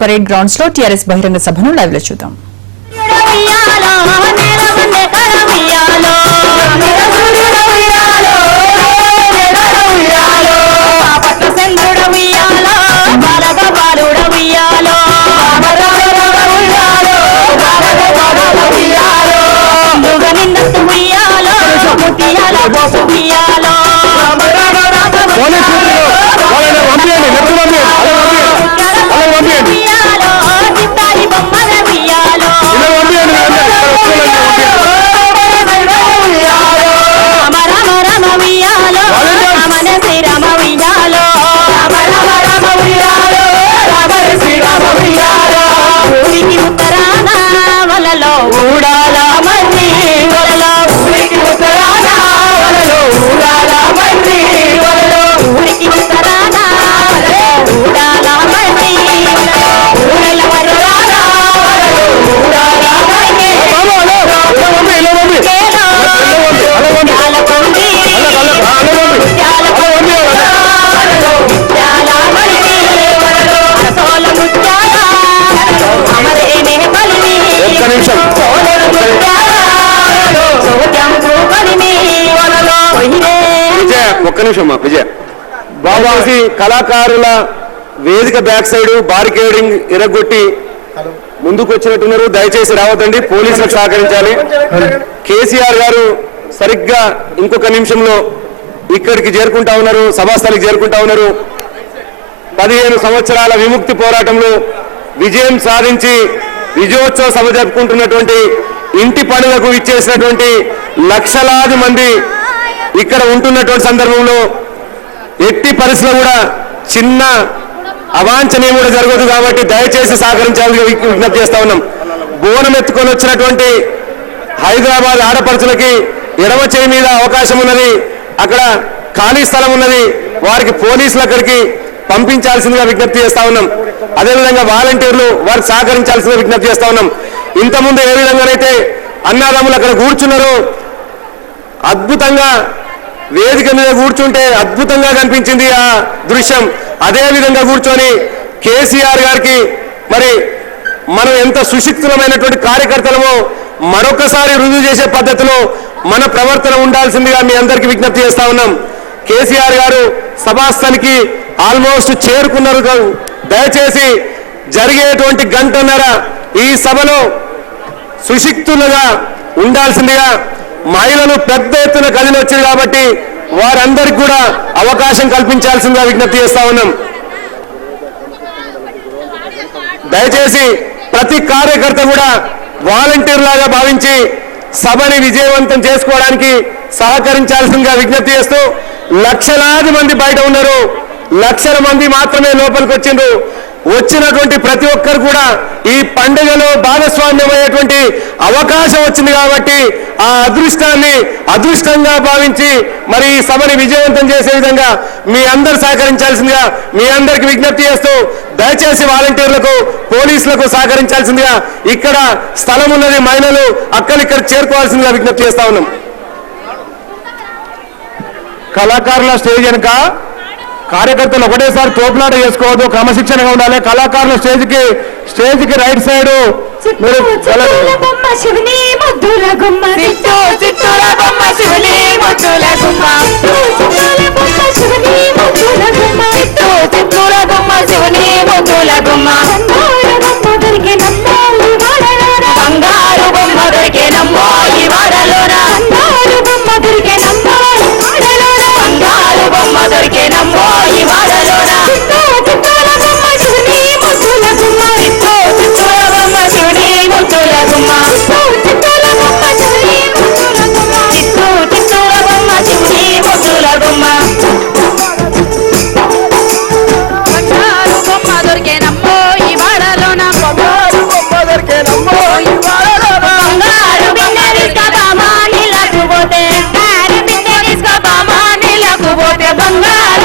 Parade grounds లో TRS బహిరంగ సభను లైవ్ లో చూద్దాం. ఒక్క నిమిషం విజయ్ బాబాసి కళాకారుల వేదిక బ్యాక్ సైడ్ బారికేడింగ్ ఎరగొట్టి ముందుకు వచ్చినట్టున్నారు. దయచేసి రావద్దండి, పోలీసులకు సహకరించాలి. కేసీఆర్ గారు సరిగ్గా ఇంకొక నిమిషంలో ఇక్కడికి చేరుకుంటా ఉన్నారు, సభాస్థలికి చేరుకుంటా ఉన్నారు. 15 సంవత్సరాల విముక్తి పోరాటంలో విజయం సాధించి విజయోత్సవ సభ జరుపుకుంటున్నటువంటి ఇంటి పనులకు ఇచ్చేసినటువంటి లక్షలాది మంది ఇక్కడ ఉంటున్నటువంటి సందర్భంలో ఎట్టి పరిస్థితుల్లో కూడా చిన్న అవాంఛనీయం కూడా జరగదు. కాబట్టి దయచేసి సహకరించాలని విజ్ఞప్తి చేస్తా ఉన్నాం. బోనం ఎత్తుకొని వచ్చినటువంటి హైదరాబాద్ ఆడపడుచులకి ఎడమ చేయి మీద అవకాశం ఉన్నది, అక్కడ ఖాళీ స్థలం ఉన్నది, వారికి పోలీసులు అక్కడికి పంపించాల్సిందిగా విజ్ఞప్తి చేస్తా ఉన్నాం. అదేవిధంగా వాలంటీర్లు వారికి సహకరించాల్సిందిగా విజ్ఞప్తి చేస్తా ఉన్నాం. ఇంతకుముందు ఏ విధంగానైతే అన్నదమ్ములు అక్కడ కూర్చున్నారో అద్భుతంగా వేదిక మీద కూర్చుంటే అద్భుతంగా కనిపించింది ఆ దృశ్యం. అదే విధంగా కూర్చొని కేసీఆర్ గారికి మరి మనం ఎంత సుశిక్షితులమైనటువంటి కార్యకర్తలమో మరొకసారి రుజువు చేసే పద్ధతిలో మన ప్రవర్తన ఉండాల్సిందిగా మీ అందరికీ విజ్ఞప్తి చేస్తా ఉన్నాం. కేసీఆర్ గారు సభాస్థలికి ఆల్మోస్ట్ చేరుకున్నారు. దయచేసి జరిగేటువంటి గంటన్నర ఈ సభలో సుశిక్షితులుగా ఉండాల్సిందిగా, మహిళలు పెద్ద ఎత్తున కదిలి వచ్చారు కాబట్టి వారందరికీ కూడా అవకాశం కల్పించాల్సిందిగా విజ్ఞప్తి చేస్తా ఉన్నాం. దయచేసి ప్రతి కార్యకర్త కూడా వాలంటీర్ లాగా భావించి సభని విజయవంతం చేసుకోవడానికి సహకరించాల్సిందిగా విజ్ఞప్తి చేస్తూ, లక్షలాది మంది బయట ఉన్నారు, లక్షల మంది మాత్రమే లోపలికి వచ్చిండ్రు. వచ్చినటువంటి ప్రతి ఒక్కరు కూడా ఈ పండుగలో భాగస్వామ్యమయ్యేటువంటి అవకాశం వచ్చింది కాబట్టి ఆ అదృష్టాన్ని అదృష్టంగా భావించి మరి ఈ సభని విజయవంతం చేసే విధంగా మీ అందరూ సహకరించాల్సిందిగా మీ అందరికి విజ్ఞప్తి చేస్తూ, దయచేసి వాలంటీర్లకు పోలీసులకు సహకరించాల్సిందిగా, ఇక్కడ స్థలం ఉన్నది, మహిళలు అక్కడిక్కడ చేరుకోవాల్సిందిగా విజ్ఞప్తి చేస్తా ఉన్నాం. కళాకారుల స్టేజ్ వెనుక కార్యకర్తలు ఒకటేసారి తోపులాట చేసుకోవద్దు, క్రమశిక్షణగా ఉండాలి. కళాకారుల స్టేజ్కి రైట్ సైడ్ బంగారు